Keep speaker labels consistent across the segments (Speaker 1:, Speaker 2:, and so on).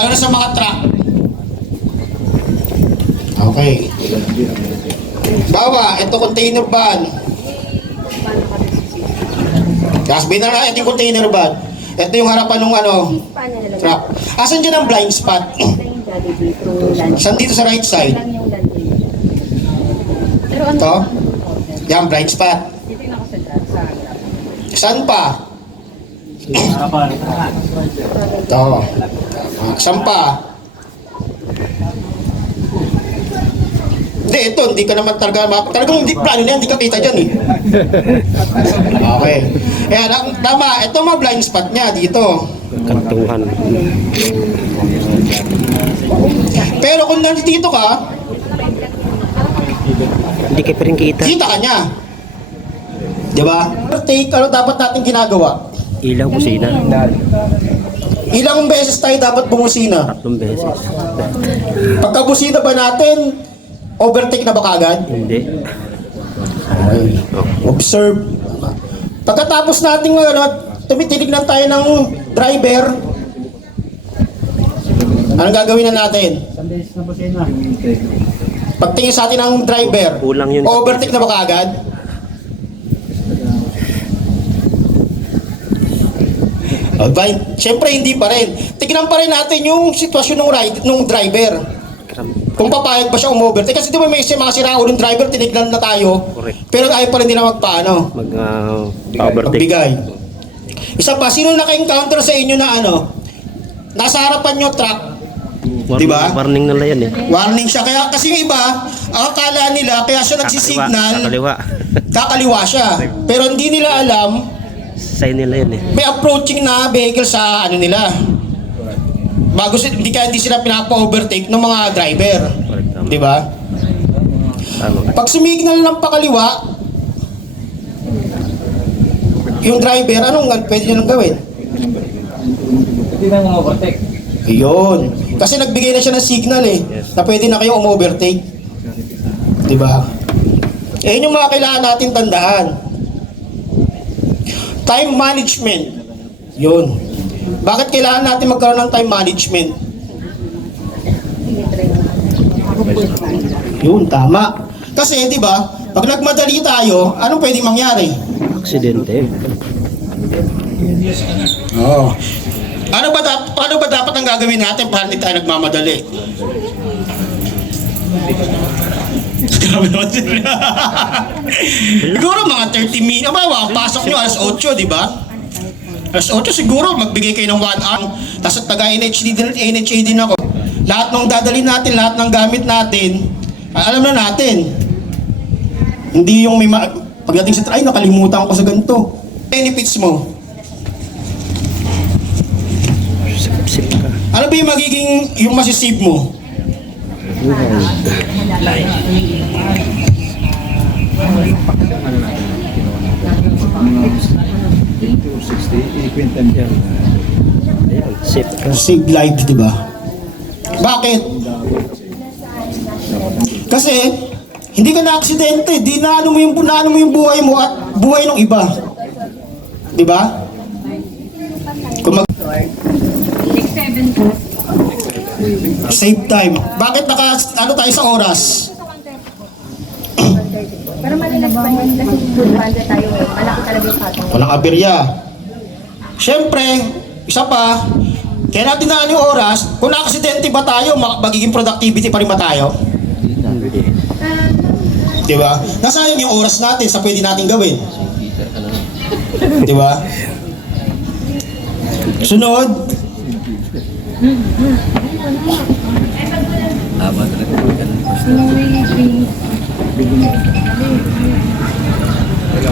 Speaker 1: Lalo na sa mga truck. Okay. Bawa, ito container van. Gasbay na lang ito yung container van. Ito yung harapan ng ano, truck. Asan dyan ang blind spot? Saan dito sa right side?
Speaker 2: ano
Speaker 1: Ito?
Speaker 2: order?
Speaker 1: Yan, blind spot. Saan pa? Ito. Ah, Saan pa? Hindi, ito, hindi ka naman talaga, ma- talagang hindi plano na yan, hindi ka kita dyan eh. Okay. Ayan, ang- tama, ito mga blind spot niya dito.
Speaker 3: Kantuhan.
Speaker 1: Pero kung nandito ka,
Speaker 3: Hindi ka pa rin kita.
Speaker 1: kita ka niya. Di ba? Take, ano dapat natin ginagawa?
Speaker 3: Ilaw busina.
Speaker 1: Ilang beses tayo dapat bumusina?
Speaker 3: Tatlong beses.
Speaker 1: Pagka busina ba natin, overtake na ba kagad?
Speaker 3: Hindi.
Speaker 1: Observe. Pagkatapos natin ano, tumitinignan tayo ng driver, anong gagawin na natin? Pagtingin sa atin ng driver,
Speaker 3: Kulang yun.
Speaker 1: overtake na ba kaagad? Alright, syempre hindi pa rin. Tignan pa rin natin yung sitwasyon ng ride, nung driver. Kung papayag ba siya umovertake. Kasi di ba may mga sirao ng driver, tinignan na tayo.
Speaker 3: Correct.
Speaker 1: Pero ayaw pa rin nila magpaano.
Speaker 3: Mag uh, overtake.
Speaker 1: Magbigay. Isa pa, sino naka-encounter sa inyo na ano? Nasa harapan nyo truck,
Speaker 3: Warning,
Speaker 1: Diba?
Speaker 3: warning nila yan eh.
Speaker 1: warning siya. Kaya kasi yung iba, akala nila, kaya siya nagsisignal,
Speaker 3: Kakaliwa.
Speaker 1: kakaliwa siya. Pero hindi nila alam,
Speaker 3: Sign nila yan eh.
Speaker 1: may approaching na vehicle sa ano nila. Bago si- hindi kaya hindi sila pinapa-overtake ng mga driver. Di ba? Pag sumignal ng pakaliwa, yung driver, anong pwede nyo nang gawin?
Speaker 4: Hindi na overtake.
Speaker 1: Yun. Kasi nagbigay na siya ng signal eh,
Speaker 3: Yes.
Speaker 1: na pwede na kayo umovertake. Di ba? Eh, yun yung mga kailangan natin tandaan. Time management. Yun. Bakit kailangan natin magkaroon ng time management? Yun, tama. Kasi, di ba, pag nagmadali tayo, anong pwedeng mangyari?
Speaker 3: Aksidente.
Speaker 1: Oo. Ano ba dap- paano ba dapat ang gagawin natin para hindi tayo nagmamadali? Grabe naman sila. siguro mga 30 minutes. Abawa, ang pasok nyo alas 8, di ba? Alas 8 siguro, magbigay kayo ng 1 hour. Tapos taga NHD din, NHA din ako. Lahat ng dadali natin, lahat ng gamit natin, alam na natin. Hindi yung may ma- pagdating sa try, nakalimutan ko sa ganito. Benefits mo. Ano ba yung magiging, yung masisave mo?
Speaker 3: Sip.
Speaker 1: Save lives, di ba? Bakit? Kasi, hindi ka na-aksidente, di na ano mo yung, na ano mo yung buhay mo at buhay ng iba. Di ba? Kung mag- Save time. Bakit naka, ano tayo sa oras?
Speaker 2: Para malilas pa yun kasi good banda tayo. Malaki talaga yung patong.
Speaker 1: Walang aberya. Siyempre, isa pa, kaya natin na ano yung oras, kung na-aksidente ba tayo, ma- magiging productivity pa rin ba tayo? Di ba? Nasayang yung oras natin sa pwede natin gawin. Di ba? Sunod.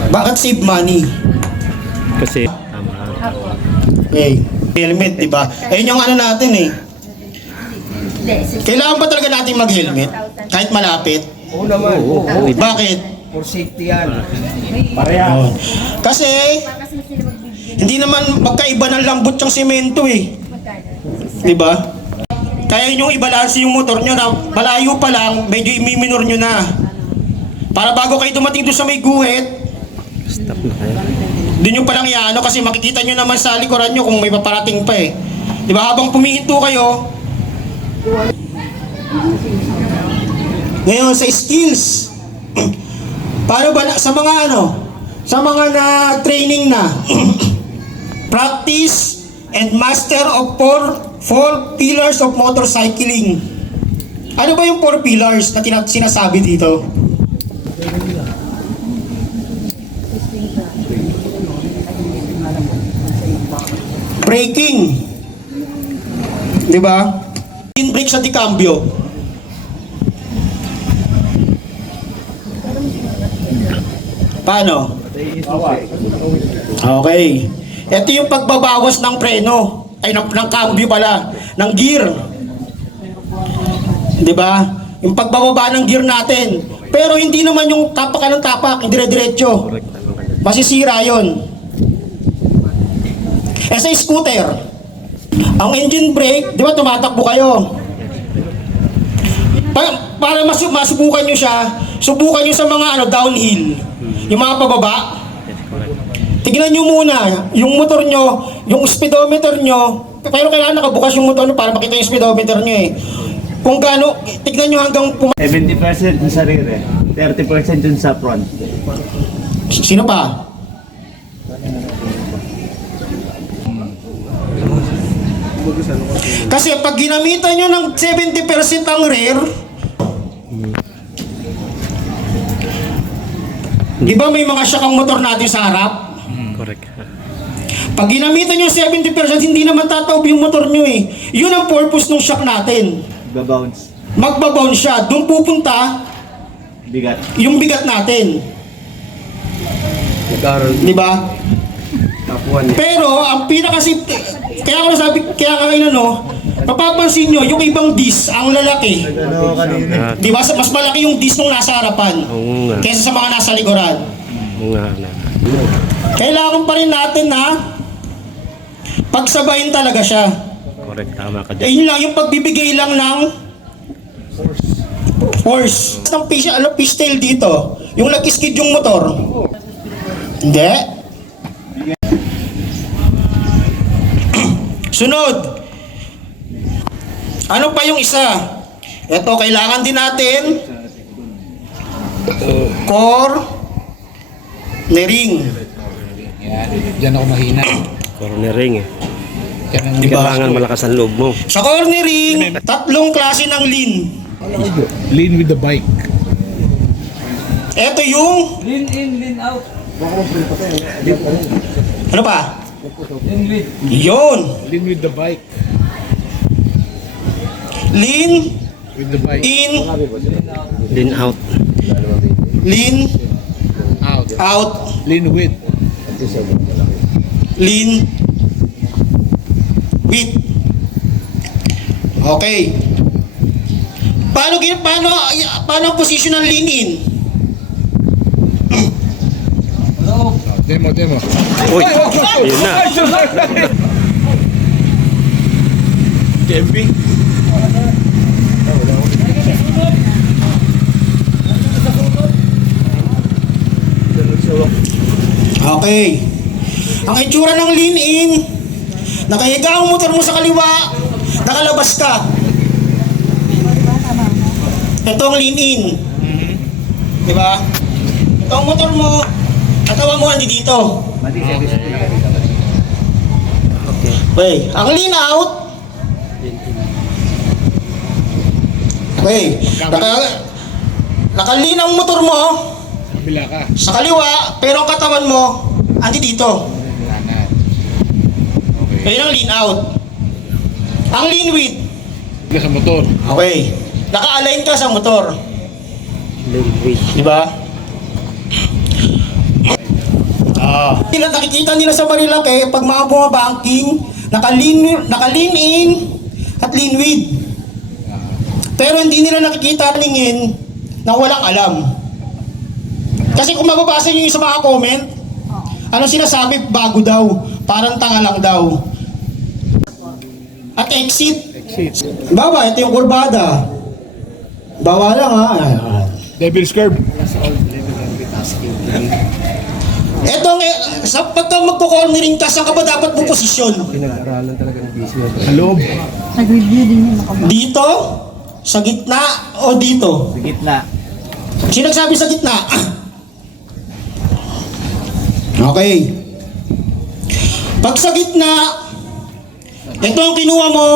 Speaker 1: Bakit save money?
Speaker 3: Kasi tama.
Speaker 1: Okay. Helmet, di ba? Ayun yung ano natin eh. Kailangan ba talaga natin mag-helmet? Kahit malapit?
Speaker 4: Oo naman.
Speaker 3: Oo, oo.
Speaker 1: Bakit?
Speaker 4: For safety yan.
Speaker 1: Yun. Kasi, hindi naman magkaiba ng lambot yung semento eh. Di ba? Kaya yung ibalanse yung motor nyo na malayo pa lang, medyo imiminor nyo na. Para bago kayo dumating doon sa may guhit,
Speaker 3: Stop na tayo.
Speaker 1: doon yung palang iano kasi makikita nyo naman sa likuran nyo kung may paparating pa eh. Di ba? Habang pumihinto kayo, Ngayon, sa skills. Paano ba, na, sa mga ano, sa mga na-training na, practice and master of four, four pillars of motorcycling. Ano ba yung four pillars na tina- sinasabi dito? Braking. Di ba? In brake sa dikambyo. Paano? Okay. Ito yung pagbabawas ng preno. Ay, ng, ng cambio pala. Ng gear. Di ba? Yung pagbababa ng gear natin. Pero hindi naman yung tapak ng tapak, dire-diretso. Masisira yon. Eh sa scooter, ang engine brake, di ba tumatakbo kayo? Pa- para mas masubukan nyo siya, subukan nyo sa mga ano, downhill. Yung mga pababa. Tignan nyo muna, yung motor nyo, yung speedometer nyo, pero kailangan nakabukas yung motor nyo para makita yung speedometer nyo eh. Kung gaano, tignan nyo hanggang puma-
Speaker 5: 70% dun sa rear eh. 30% dun sa front.
Speaker 1: Sino pa? Kasi pag ginamitan nyo ng 70% ang rear, di ba may mga shock ang motor natin sa harap? Pag ginamitan nyo 70%, hindi naman tataob yung motor nyo eh. Yun ang purpose ng shock natin.
Speaker 5: Babounce.
Speaker 1: Magbabound siya. Doon pupunta
Speaker 5: Bigat.
Speaker 1: yung bigat natin. Di ba? Pero ang pinaka kaya ko nasabi, kaya ka ngayon ano, mapapansin nyo, yung ibang disc, ang lalaki.
Speaker 5: Ano kanina?
Speaker 1: Di ba? Mas malaki yung disc nung nasa harapan
Speaker 3: Oo nga.
Speaker 1: kaysa sa mga nasa likuran.
Speaker 3: Oo nga. ano.
Speaker 1: Kailangan pa rin natin na pagsabayin talaga siya.
Speaker 3: Correct. Tama ka
Speaker 1: Eh,
Speaker 3: dyan.
Speaker 1: yun lang, yung pagbibigay lang ng force. Ang fish, ano, fishtail dito, yung nag-skid yung motor. Hindi. Sunod. Ano pa yung isa? Ito, kailangan din natin core ring.
Speaker 4: Diyan ako mahina.
Speaker 3: Cornering eh.
Speaker 4: Ang
Speaker 1: Diba?
Speaker 3: Kailangan malakas ang loob mo.
Speaker 1: Sa cornering, tatlong klase ng lean.
Speaker 4: lean with the bike.
Speaker 1: Ito yung...
Speaker 4: Lean in, lean out.
Speaker 1: Ano pa?
Speaker 4: Lean with.
Speaker 1: Yun.
Speaker 4: Lean with the bike.
Speaker 1: Lean
Speaker 4: With the bike.
Speaker 1: in,
Speaker 3: Lean out.
Speaker 1: lean
Speaker 4: Out.
Speaker 1: out,
Speaker 4: Lean with.
Speaker 1: Lean with. Okay. Paano gin paano paano ang position ng lean in?
Speaker 4: Demo, demo.
Speaker 3: Uy! Yun na.
Speaker 1: Okay. Ang itsura ng lean in, nakahiga ang motor mo sa kaliwa, nakalabas ka. Ito ang lean in. Di ba? Ito ang motor mo, katawan mo andi dito. Okay, ang lean out. Okay, naka, naka-lean ang motor mo,
Speaker 4: Kabila ka.
Speaker 1: sa kaliwa, pero ang katawan mo, andi dito. Kaya ang lean out. Ang lean with,
Speaker 4: Ka sa motor.
Speaker 1: okay, naka-align ka sa motor.
Speaker 3: Lean weight.
Speaker 1: Di ba? Ah. Nila nakikita nila sa Marilake pag mga bumabanking, naka-lean, naka-lean in at lean with. Pero hindi nila nakikita ningin na walang alam. Kasi kung mababasa nyo yung sa mga comment, ano sinasabi? Bago daw. Parang tanga lang daw. At exit.
Speaker 4: Exit.
Speaker 1: Baba, ito yung kurbada. Bawa lang ha.
Speaker 4: Devil's curve.
Speaker 1: Etong, eh, sa pagka magko-cornering ka, saan ka ba dapat mong posisyon?
Speaker 4: Sa loob.
Speaker 2: Nag-review din yung nakabang.
Speaker 1: Dito? Sa gitna? O dito?
Speaker 5: Sa gitna.
Speaker 1: Sino nagsabi sa gitna? Okay. Pag sa gitna, ito ang kinuha mo,